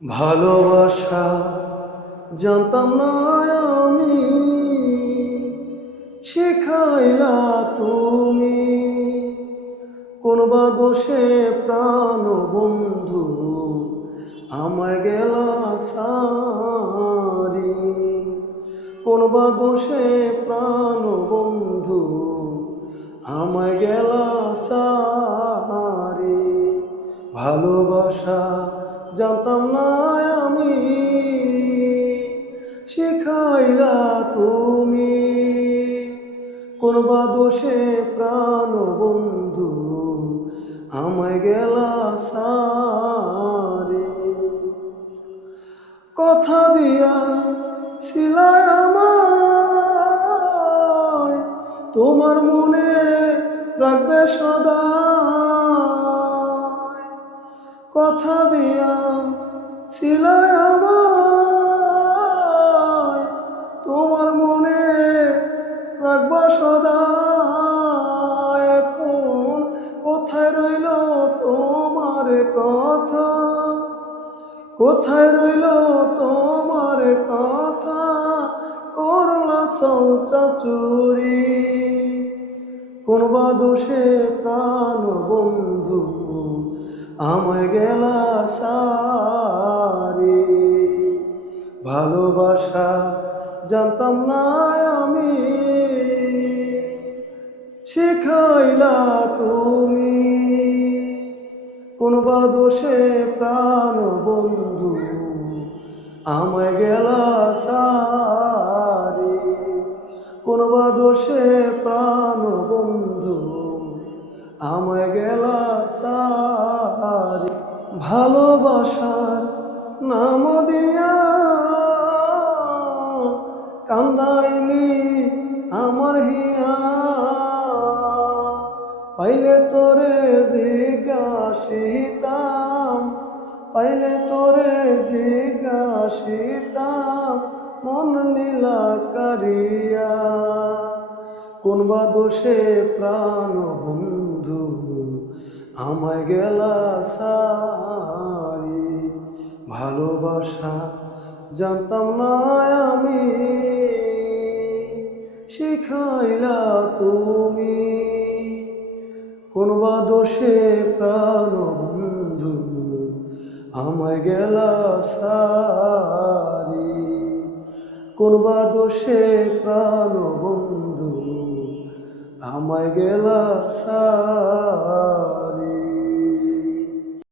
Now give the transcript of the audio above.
ভালোবাসা জানতাম না আমি, শেখাইলা তুমি। কোন বা দোষে প্রাণ বন্ধু আমায় গেলা সারি। কোন বা দোষে প্রাণ বন্ধু আমায় গেলা সারি। ভালোবাসা জানতাম না আমি, শিখাইলা তুমি। কোন বা দোষে প্রাণ বন্ধু আমায় গেলা সারি। কথা দিয়া ছিলাই আমায়, তোমার মনে রাখবে সদা। কথা দিয়া ছিলাই আমায়, তোমার মনে রাখবা সদা। এখন কোথায় রইল তোমার কথা, কোথায় রইল তোমার কথা, করলা সৌচা চুরি। কোন বা দোষে প্রাণ বন্ধু আমায় গেলা সারি। ভালোবাসা জানতাম না আমি, শিখাইলা তুমি। কোন বা দোষে প্রাণ বন্ধু আমায় গেলা সারি। কোন বা দোষে প্রাণ বন্ধু আমায় গেলা সারি। ভালোবাসার নাম দিয়া কান্দাইলি আমার হিয়া। পাইলে তোরে জিজ্ঞাসিতাম, পাইলে তোরে জিজ্ঞাসিতাম, মন নীলা কারিয়া। কোন বা দোষে প্রাণ বন্ধু আমায় গেলা সারি। ভালোবাসা জানতাম না আমি, শিখাইলা তুমি। কোন বা দোষে প্রাণ বন্ধু আমায় গেলা সারি। কোন বা দোষে প্রাণ বন্ধু আমায় গেলা সারি।